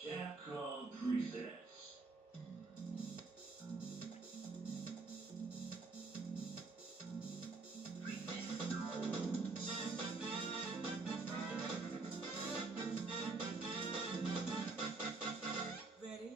Capcom presents. Ready?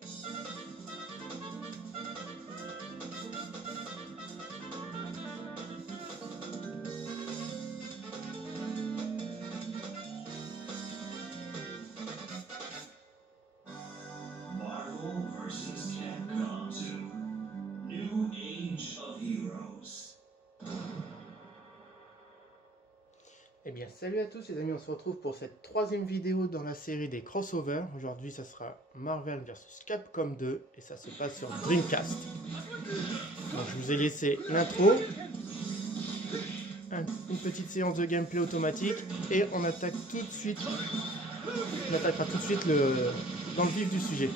Marvel vs. Capcom 2. New Age of Heroes. Eh bien, salut à tous les amis, on se retrouve pour cette troisième vidéo dans la série des crossovers. Aujourd'hui, ça sera Marvel vs Capcom 2 et ça se passe sur Dreamcast. Donc, je vous ai laissé l'intro, une petite séance de gameplay automatique et on attaque tout de suite. On attaquera tout de suite dans le vif du sujet.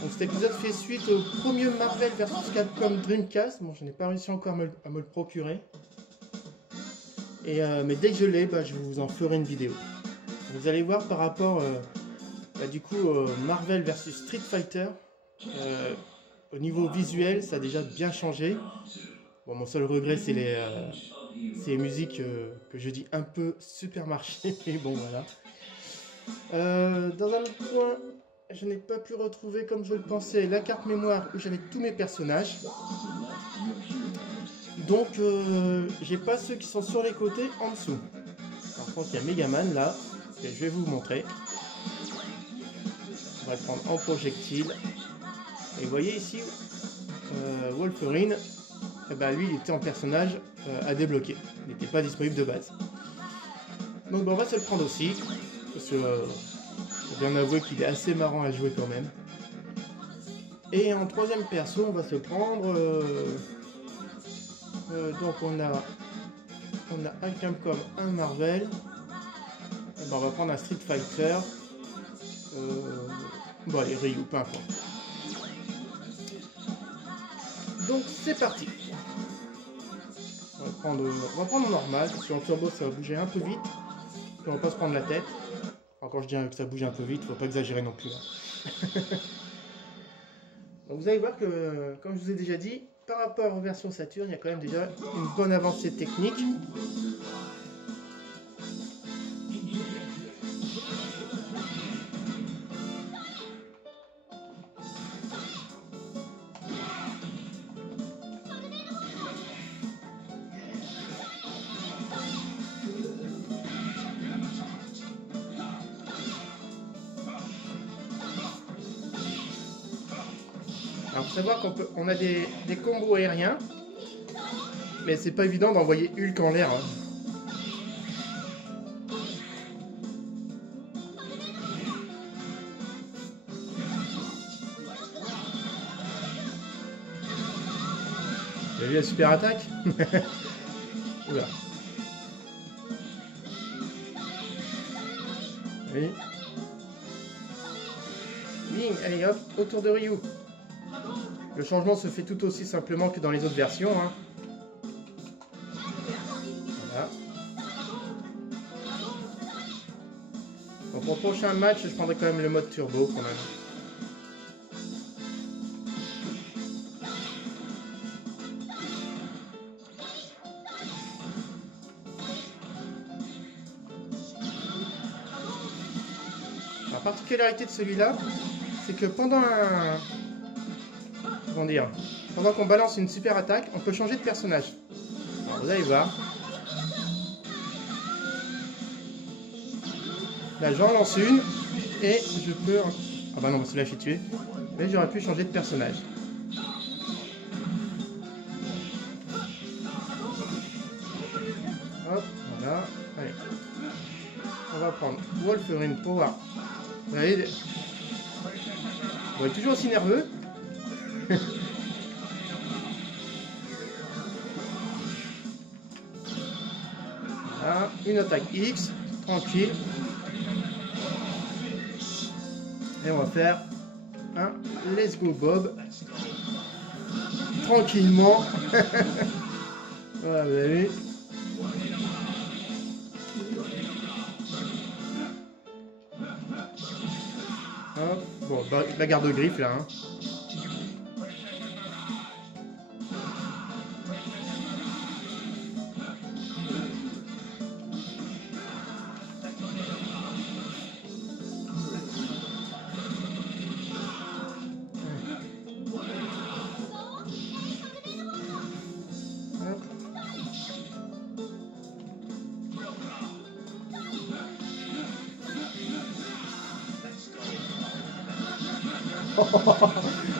Donc, cet épisode fait suite au premier Marvel vs Capcom Dreamcast. Bon, je n'ai pas réussi encore à me le procurer. Mais dès que je l'ai, je vous en ferai une vidéo. Vous allez voir par rapport Marvel vs Street Fighter, au niveau visuel, ça a déjà bien changé. Bon, mon seul regret, c'est les musiques que je dis un peu supermarché, mais bon voilà. Dans un autre point, je n'ai pas pu retrouver, comme je le pensais, la carte mémoire où j'avais tous mes personnages. Donc, j'ai pas ceux qui sont sur les côtés en dessous. Par contre, il y a Megaman là, que je vais vous montrer. On va le prendre en projectile. Et vous voyez ici, Wolverine, lui il était en personnage à débloquer. Il n'était pas disponible de base. Donc, on va se le prendre aussi. Parce que, faut bien avouer qu'il est assez marrant à jouer quand même. Et en troisième perso, on va se prendre. Donc on a un Capcom, un Marvel. On va prendre un Street Fighter. Les Ryu, peu importe. Donc c'est parti. On va prendre en normal, parce qu'en turbo ça va bouger un peu vite. Puis on va pas se prendre la tête. Quand je dis que ça bouge un peu vite, faut pas exagérer non plus. Donc vous allez voir que, comme je vous ai déjà dit, par rapport aux versions Saturn, il y a quand même déjà une bonne avancée technique. Alors, faut savoir qu'on a des combos aériens, mais c'est pas évident d'envoyer Hulk en l'air. Vous avez vu la super attaque? Oula. Oui. Bing, allez hop, autour de Ryu. Le changement se fait tout aussi simplement que dans les autres versions. Voilà. Donc pour le prochain match, je prendrai quand même le mode turbo quand même. La particularité de celui-là, c'est que pendant qu'on balance une super attaque, on peut changer de personnage. Alors, vous allez voir. Là, j'en lance une et je peux. Ah bah non, celui-là, je suis tué. Mais j'aurais pu changer de personnage. Hop, voilà. Allez. On va prendre Wolverine pour voir. Vous voyez, on est toujours aussi nerveux. Voilà, une attaque X, tranquille. Et on va faire un Let's Go Bob. Tranquillement. Voilà, vous avez vu. Hop. Bon, la garde de griffe là. Hein.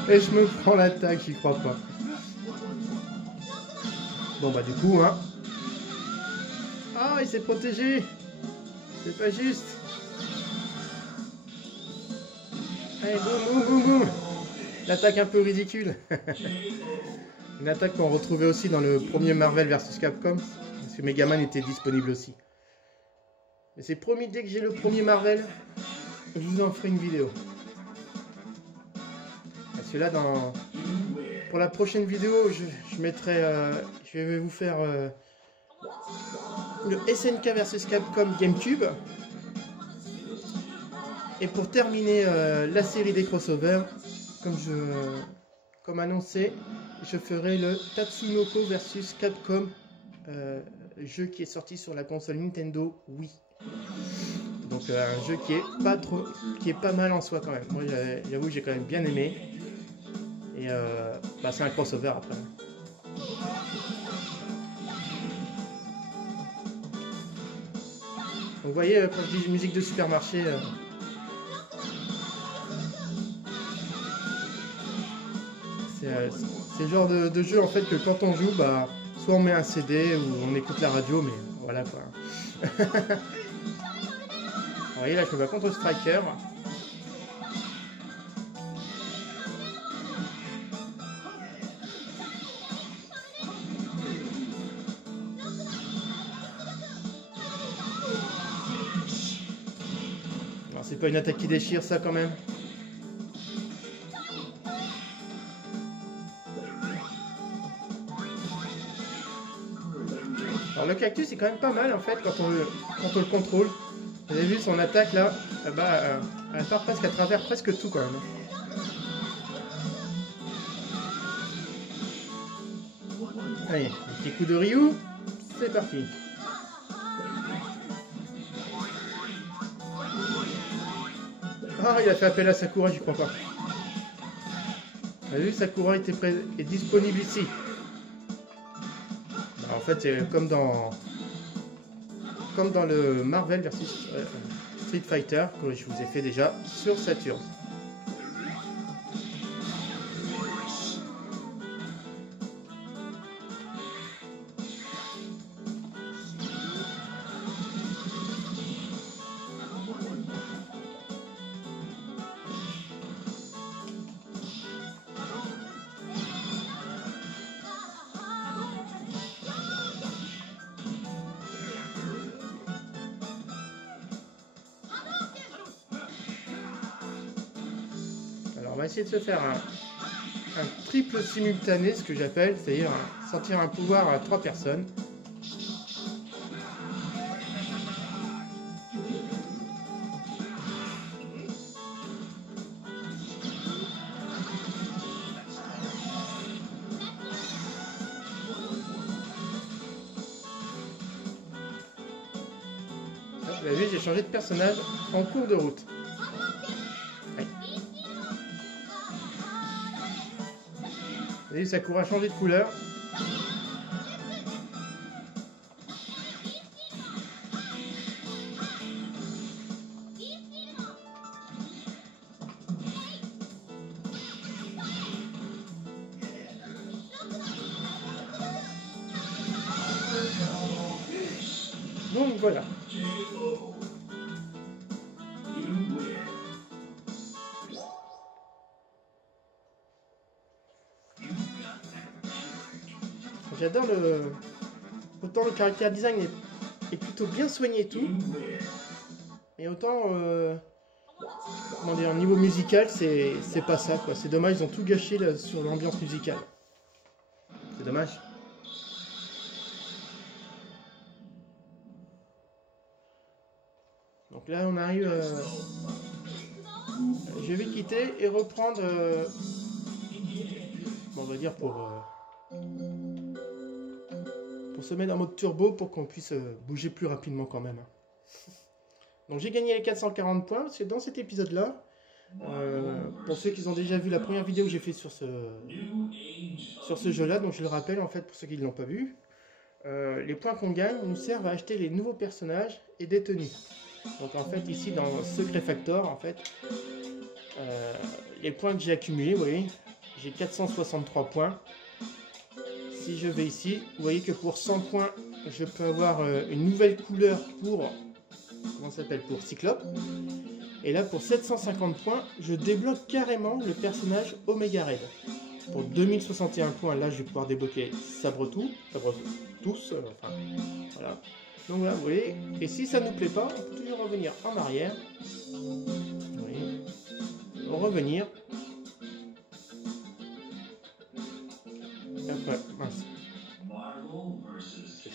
Et je me prends l'attaque, j'y crois pas. Bon bah du coup, hein. Ah, il s'est protégé. C'est pas juste. Allez, boum, boum, boum, boum. L'attaque un peu ridicule. Une attaque qu'on retrouvait aussi dans le premier Marvel vs Capcom. Parce que Megaman était disponible aussi. Mais c'est promis, dès que j'ai le premier Marvel, je vous en ferai une vidéo. Parce que là, pour la prochaine vidéo, je mettrai, je vais vous faire le SNK vs Capcom GameCube. Et pour terminer la série des crossovers, comme annoncé, je ferai le Tatsunoko vs Capcom, jeu qui est sorti sur la console Nintendo Wii. Donc un jeu qui est pas mal en soi quand même. Moi j'avoue que j'ai quand même bien aimé. Et bah, c'est un crossover après. Donc, vous voyez, quand je dis musique de supermarché, c'est le genre de jeu en fait que quand on joue, bah, soit on met un CD ou on écoute la radio, mais voilà quoi. Vous voyez là je me bats contre Striker. C'est pas une attaque qui déchire ça quand même. Alors le cactus est quand même pas mal en fait quand on le contrôle. Vous avez vu son attaque là, bah, elle part presque à travers presque tout quand même. Allez, un petit coup de Ryu, c'est parti. Ah, il a fait appel à Sakura, j'y crois pas. Vous avez vu, Sakura est disponible ici. Bah, en fait, c'est comme dans le Marvel versus Street Fighter que je vous ai fait déjà sur Saturn. On va essayer de se faire un triple simultané, ce que j'appelle, c'est-à-dire sortir un pouvoir à 3 personnes. Vous avez vu, j'ai changé de personnage en cours de route. Vous voyez, Sakura a changé de couleur. Donc voilà. J'adore autant le caractère design est plutôt bien soigné et tout. Et autant comment dire, au niveau musical, c'est pas ça quoi. C'est dommage, ils ont tout gâché là, sur l'ambiance musicale. C'est dommage. Donc là on arrive je vais quitter et reprendre, on va dire pour se mettre en mode turbo pour qu'on puisse bouger plus rapidement quand même. Donc j'ai gagné les 440 points, parce que dans cet épisode-là, pour ceux qui ont déjà vu la première vidéo que j'ai fait sur ce jeu-là, donc je le rappelle en fait pour ceux qui ne l'ont pas vu, les points qu'on gagne nous servent à acheter les nouveaux personnages et des tenues. Donc en fait ici dans Secret Factor, en fait, les points que j'ai accumulés, vous voyez, j'ai 463 points. Si je vais ici, vous voyez que pour 100 points, je peux avoir une nouvelle couleur pour, comment ça s'appelle, pour Cyclope. Et là, pour 750 points, je débloque carrément le personnage Omega Red. Pour 2061 points, là, je vais pouvoir débloquer Sabretooth, tous, enfin, voilà. Donc là, vous voyez, et si ça ne nous plaît pas, on peut toujours revenir en arrière. Vous voyez, revenir. Après, mince.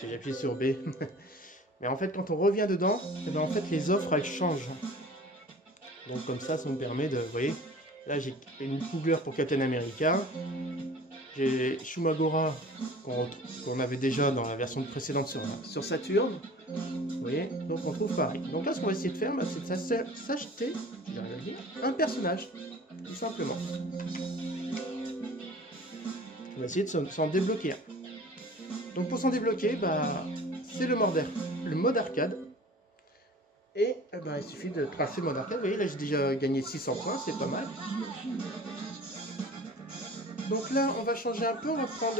J'ai appuyé sur B. Mais en fait, quand on revient dedans, et bien en fait, les offres, elles changent. Donc comme ça nous permet de, vous voyez, là j'ai une couleur pour Captain America. J'ai Shumagora qu'on avait déjà dans la version précédente sur Saturn. Vous voyez, donc on trouve pareil. Donc là, ce qu'on va essayer de faire, c'est de s'acheter, un personnage, tout simplement. On va essayer de s'en débloquer un. Donc pour s'en débloquer, c'est le mode arcade. Et il suffit de tracer le mode arcade. Vous voyez, là j'ai déjà gagné 600 points, c'est pas mal. Donc là, on va changer un peu, on va prendre...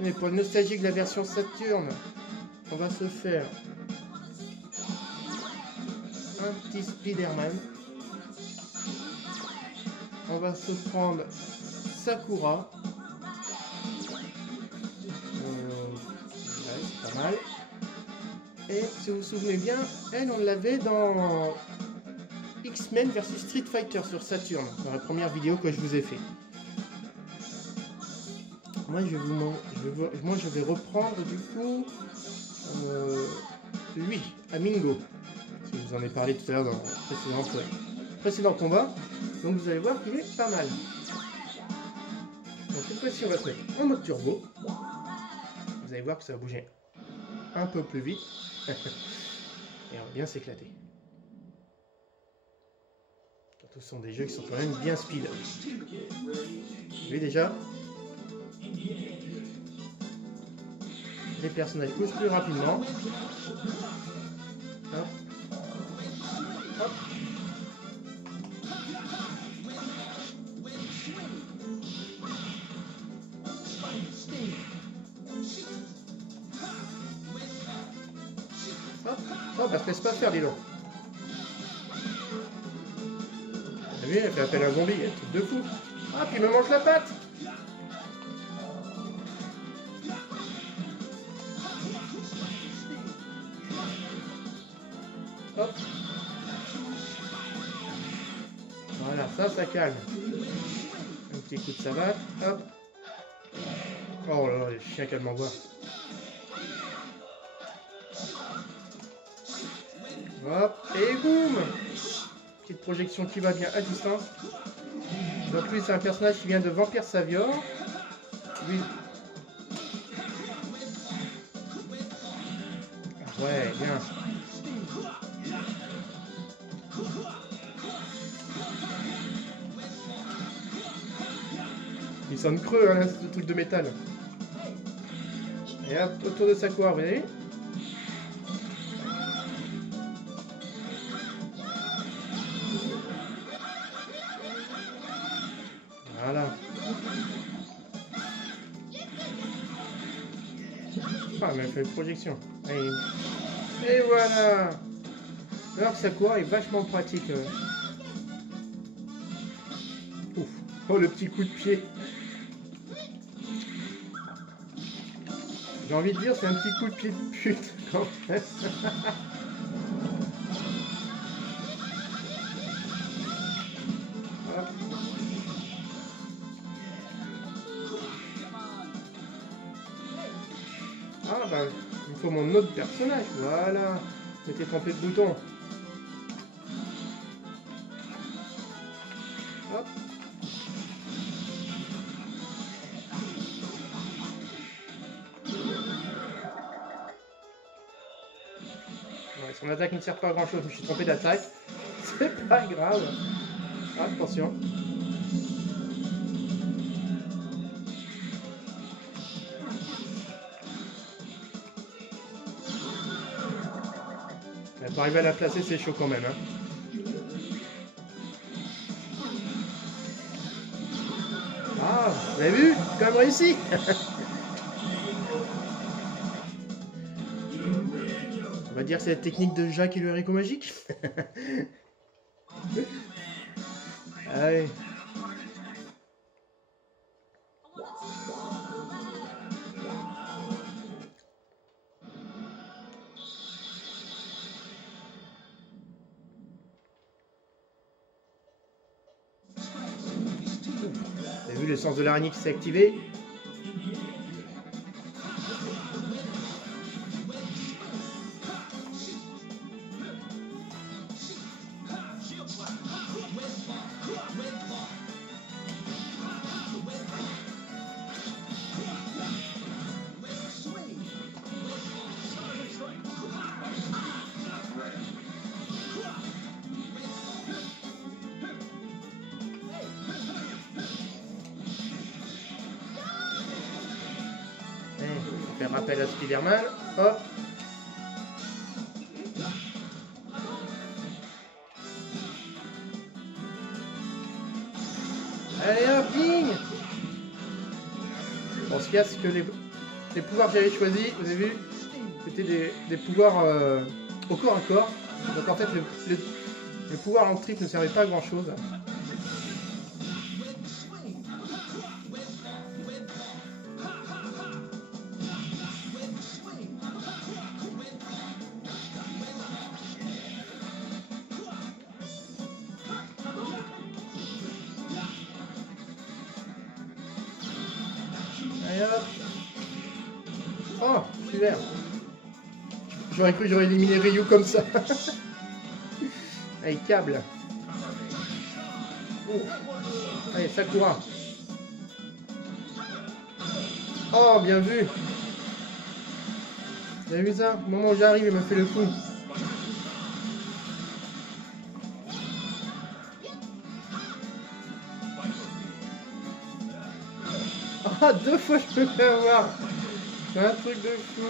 Mais pour le nostalgique de la version Saturn, on va se faire un petit Spider-Man. On va se prendre Sakura. Ouais, c'est pas mal. Et si vous vous souvenez bien, elle, on l'avait dans X-Men versus Street Fighter sur Saturn, dans la première vidéo que je vous ai fait. Moi, je vais reprendre du coup lui, Amingo. Je vous en ai parlé tout à l'heure dans le précédent combat. Donc vous allez voir qu'il est pas mal. Donc cette fois-ci, on va se mettre en mode turbo. Vous allez voir que ça va bouger un peu plus vite. Et on va bien s'éclater. Ce sont des jeux qui sont quand même bien speed. Vous voyez déjà, les personnages bougent plus rapidement. Hop. Hop. Hop. Oh, se laisse pas faire, dis donc. T'as vu, elle fait appel à un zombie, un truc de fou. Ah, puis il me mange la patte. Hop. Voilà, ça calme. Un petit coup de savate, hop. Oh là là, les chiens qu'elle m'envoie. Hop, et boum. Petite projection qui va bien à distance. Donc lui, c'est un personnage qui vient de Vampire Savior. Lui... Ouais, bien. Il sonne creux, hein, ce truc de métal. Et hop, autour de Sakura, vous voyez. Voilà. Ah, mais elle fait une projection. Et voilà. Alors que Sakura est vachement pratique. Ouf. Oh, le petit coup de pied. J'ai envie de dire, c'est un petit coup de pied de pute, quand même. Ah bah, il faut mon autre personnage, voilà. Mettez trempé de bouton. Hop. Ouais, son attaque ne sert pas à grand chose, je me suis trompé d'attaque. C'est pas grave. Ah, attention. Pour arriver à la placer, c'est chaud quand même. Hein. Ah, vous avez vu? J'ai quand même réussi. On va dire que c'est la technique de Jacques et le haricot magique. Allez. Vous avez vu le sens de l'araignée qui s'est activé? On fait rappel à Spider-Man. Hop. Allez hop, bing. Bon, ce qu'il y a, c'est que les pouvoirs que j'avais choisis, vous avez vu, c'était des pouvoirs au corps à corps. Donc en fait, le pouvoir en triple ne servait pas à grand chose. Allez hop. Oh, super. J'aurais cru que j'aurais éliminé Ryu comme ça. Allez, câble. Oh. Allez, Sakura. Oh, bien vu. Vous avez vu ça? Au moment où j'arrive, il me fait le coup. Ah, 2 fois je peux faire avoir. C'est un truc de fou.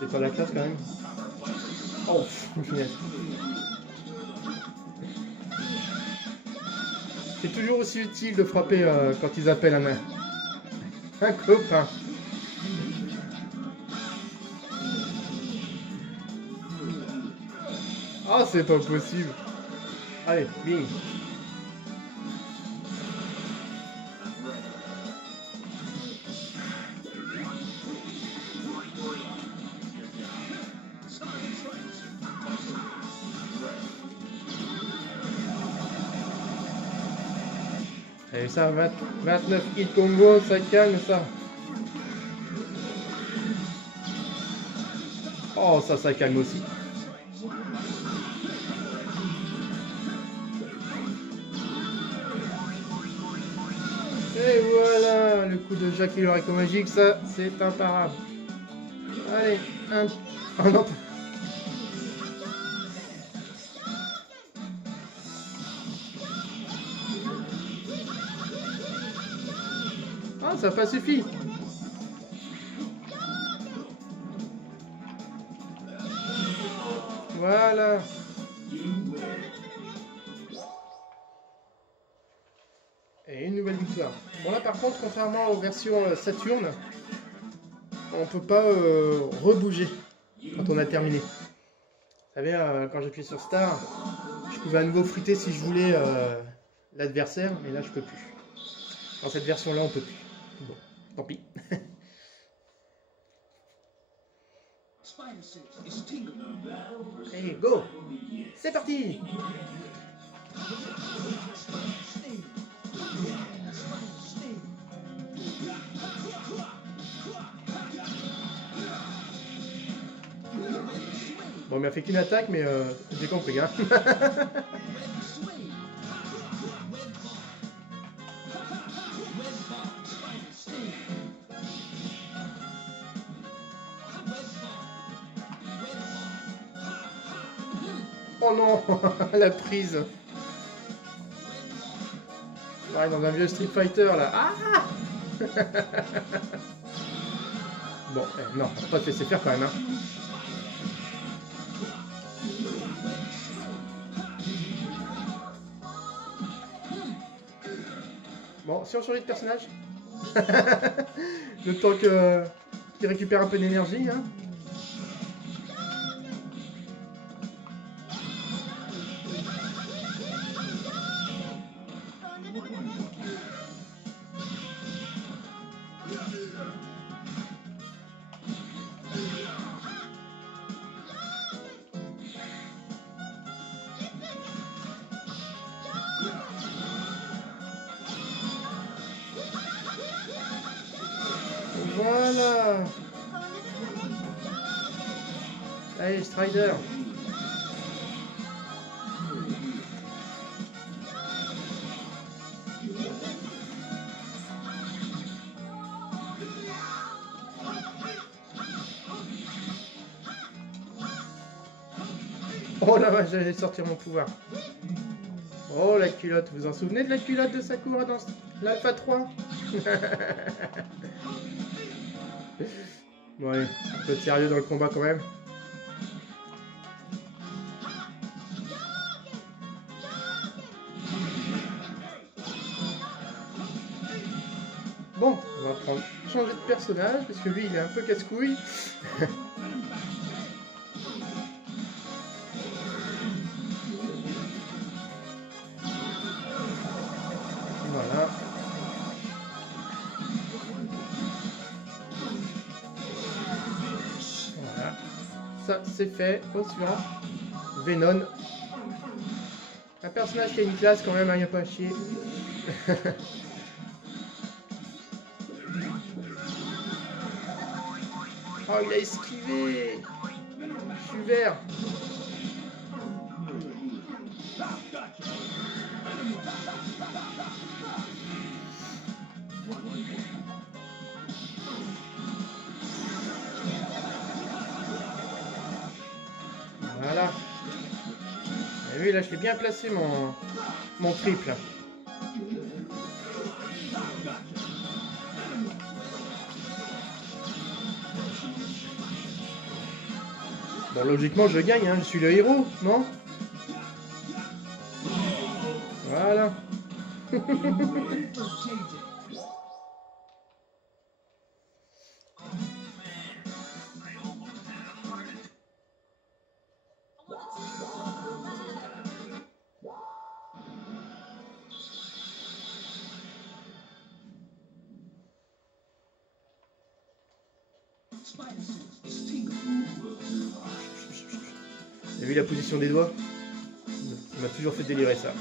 C'est pas la classe quand même. Oh, punaise. C'est toujours aussi utile de frapper quand ils appellent un copain. Ah, c'est pas possible. Allez, bing. Et ça, 29 hits combo, ça calme ça. Oh, ça calme aussi. Et voilà, le coup de Jacques et le haricot magique, ça, c'est imparable. Allez, un... Oh non. Ah, ça n'a pas suffi. Voilà. Et une nouvelle victoire. Bon là par contre, contrairement aux versions Saturn, on peut pas rebouger quand on a terminé. Vous savez, quand j'appuie sur Star, je pouvais à nouveau friter si je voulais l'adversaire, mais là je peux plus. Dans cette version là on peut plus. Bon, tant pis. Allez, go! C'est parti! Bon, il m'a fait qu'une attaque, mais j'ai compris, hein. Oh non, la prise. Ouais, dans un vieux Street Fighter, là. Ah. Bon, non, on va pas te laisser faire quand même, hein. Bon, si on change de personnage. Le temps qu'il récupère un peu d'énergie, hein. Voilà. Allez, Strider. Oh la vache, j'allais sortir mon pouvoir. Oh la culotte, vous vous en souvenez de la culotte de Sakura dans l'Alpha 3? Ouais, un peu de sérieux dans le combat quand même. Bon, on va changer de personnage parce que lui il est un peu casse-couille. Voilà. Voilà. Ça c'est fait. Au suivant. Venom. Un personnage qui a une classe quand même, hein, y a pas à chier. Oh, il a esquivé. Je suis vert. Voilà. Vous avez vu, là, je l'ai bien placé mon triple. Bon, logiquement, je gagne, hein. Je suis le héros, non? Voilà. Vous avez vu la position des doigts? Ça m'a toujours fait délirer ça.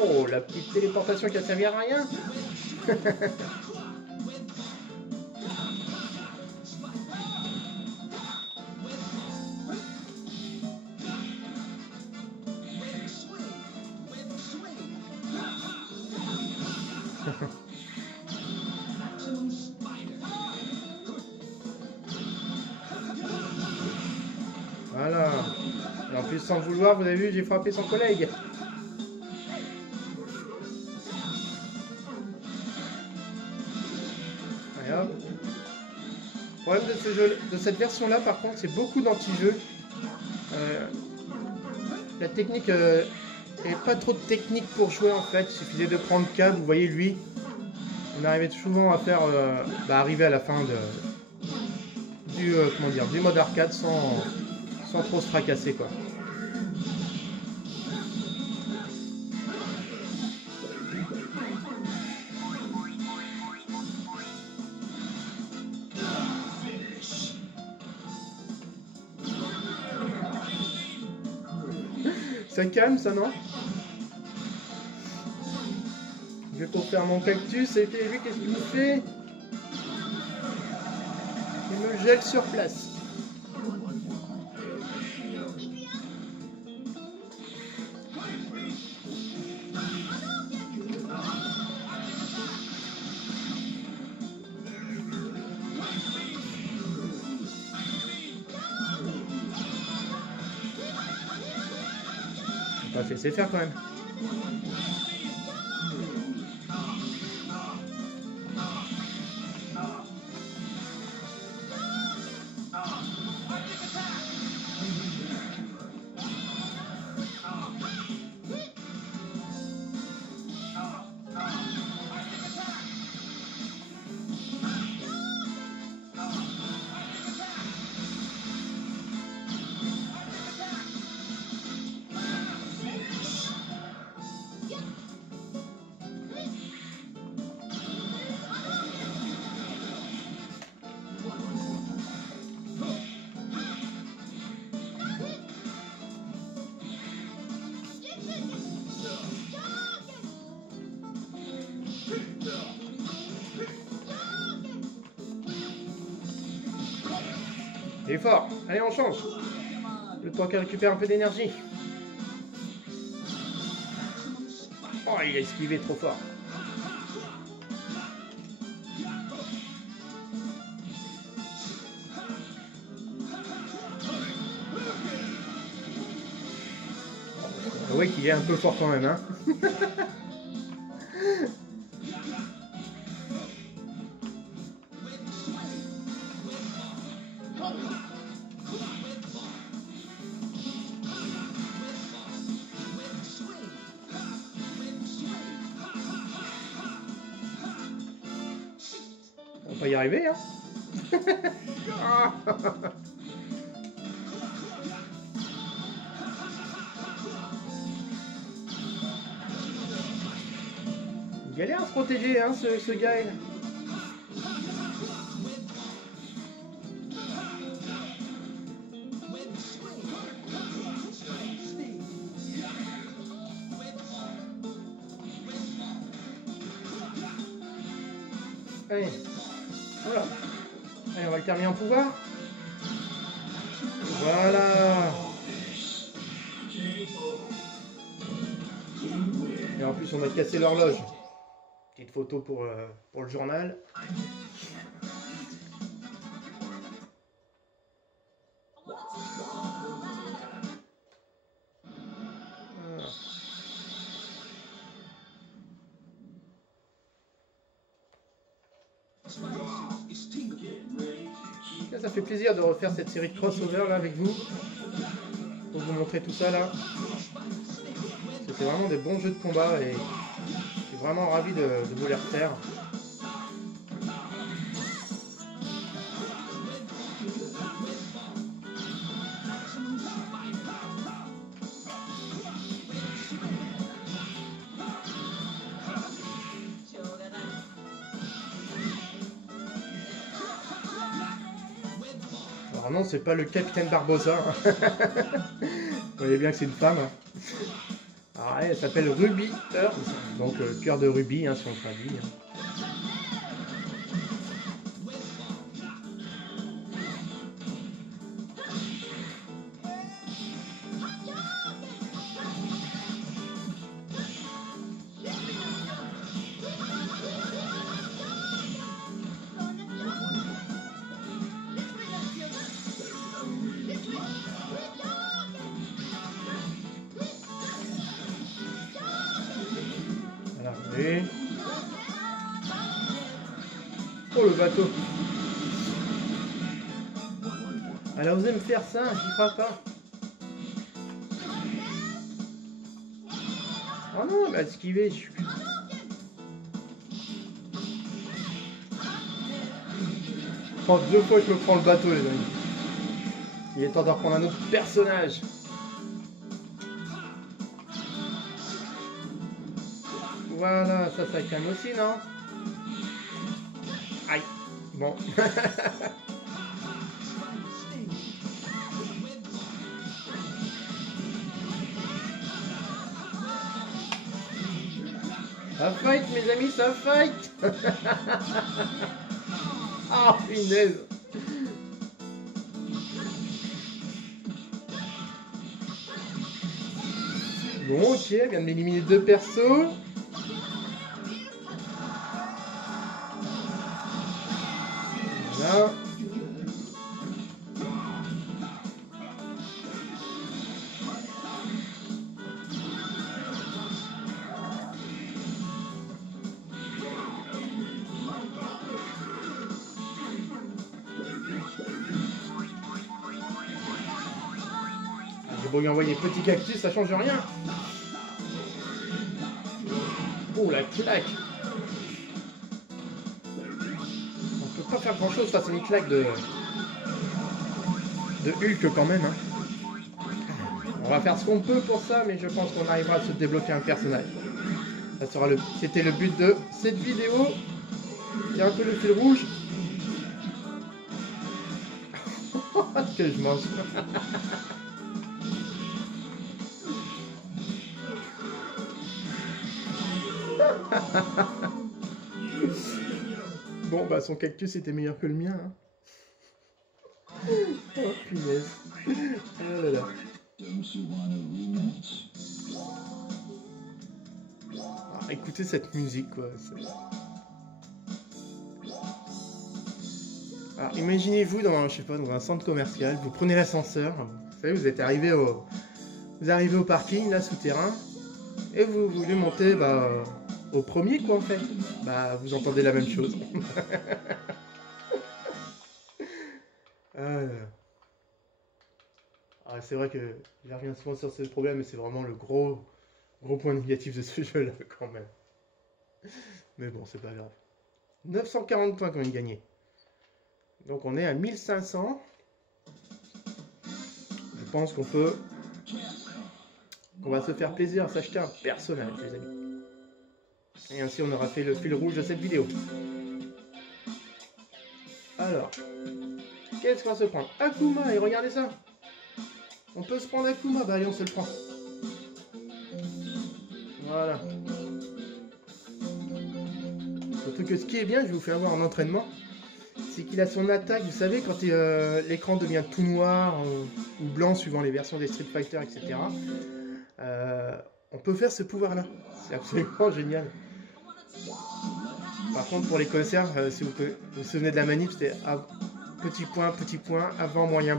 Oh, la petite téléportation qui a servi à rien. Voilà. Et en plus, sans le vouloir, vous avez vu, j'ai frappé son collègue. Allez, hop. Le problème de ce jeu, de cette version-là, par contre, c'est beaucoup d'anti-jeux. La technique est pas trop de technique pour jouer en fait. Il suffisait de prendre câble. Vous voyez lui, on arrivait souvent à faire, arriver à la fin du mode arcade sans trop se fracasser quoi. Ça calme, ça, non? Je vais pour faire mon cactus, et puis lui, qu'est-ce qu'il me fait? Il me gèle sur place. On va laisser faire quand même. Il est fort. Allez, on change. Le temps qu'elle récupère un peu d'énergie. Oh, il a esquivé trop fort. On voit qu'il est un peu fort quand même, hein. On va y arriver, hein. Il galère à se protéger, hein, ce gars. Allez, voilà. Allez, on va le terminer en pouvoir. Voilà. Et en plus, on a cassé l'horloge. Petite photo pour le journal. Ça fait plaisir de refaire cette série de crossover là avec vous. Pour vous montrer tout ça là. C'était vraiment des bons jeux de combat et je suis vraiment ravi de vous les refaire. Alors non, c'est pas le capitaine Barbossa. Vous voyez bien que c'est une femme. Alors elle s'appelle Ruby Earth, donc cœur de rubis, hein, si on traduit. Hein. Et... oh le bateau. Elle a osé me faire ça, j'y crois pas. Oh non, elle m'a esquivé. Oh, 2 fois que je me prends le bateau les amis. Il est temps de reprendre un autre personnage. Voilà, ça calme aussi, non? Aïe, bon. Ça fight, mes amis, ça fight. Ah, punaise. Bon, ok, elle vient d'éliminer 2 persos. Voilà. J'ai beau lui envoyer petit cactus, ça change rien. Oh la claque. On peut pas faire grand chose face à une claque de Hulk quand même. Hein. On va faire ce qu'on peut pour ça, mais je pense qu'on arrivera à se débloquer un personnage. Ça sera c'était le but de cette vidéo. Il y a un peu le fil rouge. Ce que je mange. Bon, bah son cactus était meilleur que le mien. Hein. Oh punaise. Oh là là. Ah, écoutez cette musique quoi. Alors, imaginez-vous dans, je sais pas, dans un centre commercial, vous prenez l'ascenseur, vous savez, vous arrivez au parking là souterrain et vous voulez monter au premier quoi en fait. Bah vous entendez la même chose. Ah, c'est vrai que je reviens souvent sur ce problème, mais c'est vraiment le gros point négatif de ce jeu là quand même. Mais bon, c'est pas grave. 940 points qu'on a gagné. Donc on est à 1500. Je pense qu'on va se faire plaisir à s'acheter un personnage, les amis. Et ainsi on aura fait le fil rouge de cette vidéo. Alors, qu'est-ce qu'on va se prendre? Akuma, et regardez ça. On peut se prendre Akuma, bah allez on se le prend. Voilà. Surtout que ce qui est bien, je vais vous faire voir en entraînement, c'est qu'il a son attaque, vous savez, quand l'écran devient tout noir ou blanc suivant les versions des Street Fighter, etc. On peut faire ce pouvoir-là. C'est absolument génial. Par contre, pour les connaisseurs, si vous vous souvenez de la manip, c'était petit point, avant, moyen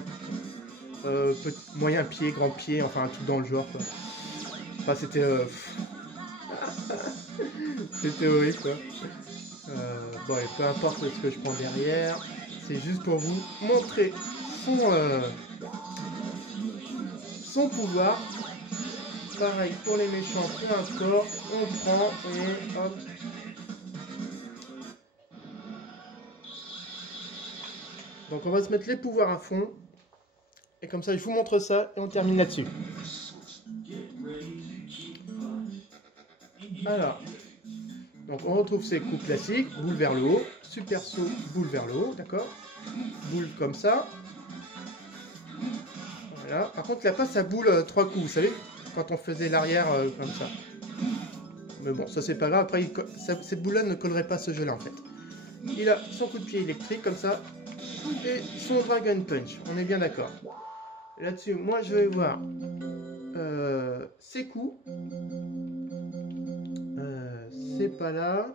pied, grand pied, enfin tout dans le genre. Quoi. Enfin, c'était... c'était horrible, quoi. Bon, et peu importe ce que je prends derrière, c'est juste pour vous montrer son pouvoir. Pareil pour les méchants, peu importe, on prend et hop. Donc on va se mettre les pouvoirs à fond. Et comme ça, je vous montre ça et on termine là-dessus. Alors, donc on retrouve ces coups classiques, boule vers le haut, super saut, boule vers le haut, d'accord? Boule comme ça. Voilà. Par contre, il n'a pas sa boule 3 coups, vous savez, quand on faisait l'arrière comme ça. Mais bon, ça c'est pas grave, après cette boule-là ne collerait pas ce jeu-là en fait. Il a son coup de pied électrique comme ça, et son Dragon Punch, on est bien d'accord. Là-dessus, moi je vais voir ses coups. C'est pas là.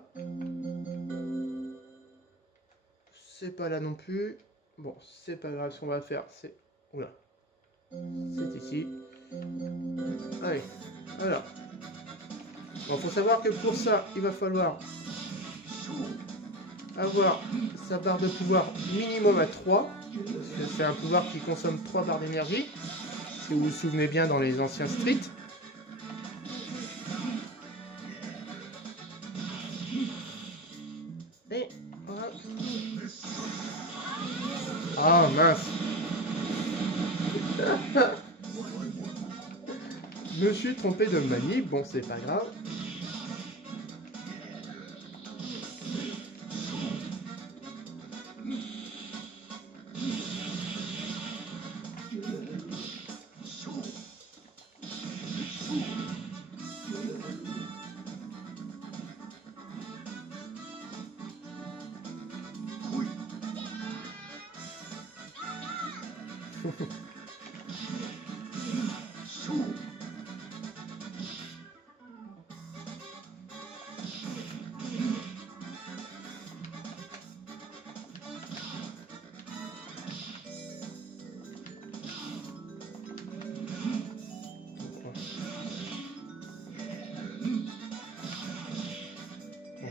C'est pas là non plus. Bon, c'est pas grave, ce qu'on va faire, c'est... Oula. C'est ici. Allez, voilà. Bon, faut savoir que pour ça, il va falloir avoir sa barre de pouvoir minimum à 3. Parce que c'est un pouvoir qui consomme 3 barres d'énergie. Si vous vous souvenez bien dans les anciens Street. Et voilà. Ah mince. Je me suis trompé de manip, bon c'est pas grave.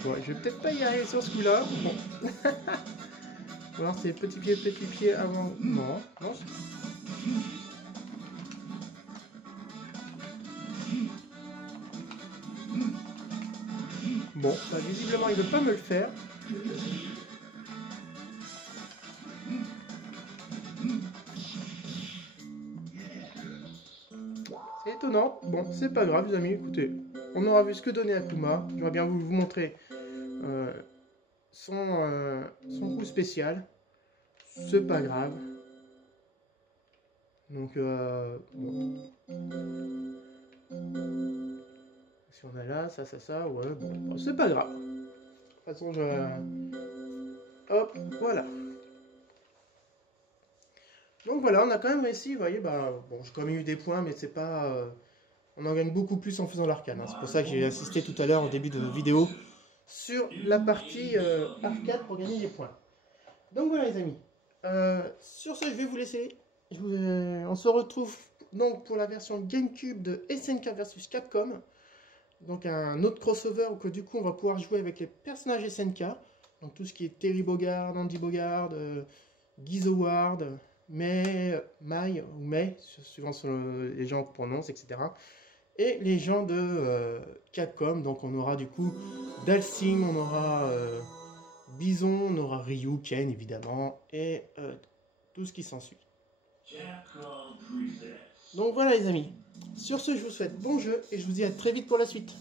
Ouais, je vais peut-être pas y arriver sur ce coup-là. Bon. Alors c'est petit pied avant. Non, non. Bon, bah, visiblement il veut pas me le faire. C'est étonnant. Bon, c'est pas grave, les amis. Écoutez, on aura vu ce que donnait Akuma. J'aimerais bien vous montrer son coup spécial. C'est pas grave. Donc, bon. Si on a là, ça, ouais, bon, c'est pas grave. De toute façon, hop, voilà. Donc voilà, on a quand même réussi, vous voyez, bah, bon, j'ai quand même eu des points, mais c'est pas... on en gagne beaucoup plus en faisant l'arcane. Hein. C'est pour ça que j'ai insisté tout à l'heure au début de la vidéo sur la partie arcade pour gagner des points. Donc voilà les amis. Sur ce, je vais vous laisser. On se retrouve donc pour la version GameCube de SNK vs Capcom. Donc un autre crossover où que du coup on va pouvoir jouer avec les personnages SNK. Donc tout ce qui est Terry Bogard, Andy Bogard, Guy Howard, Mai, suivant les gens qu'on prononce, etc. Et les gens de Capcom, donc on aura du coup Dalsim, on aura Bison, on aura Ryu, Ken évidemment, et tout ce qui s'ensuit. Donc voilà les amis, sur ce je vous souhaite bon jeu et je vous dis à très vite pour la suite.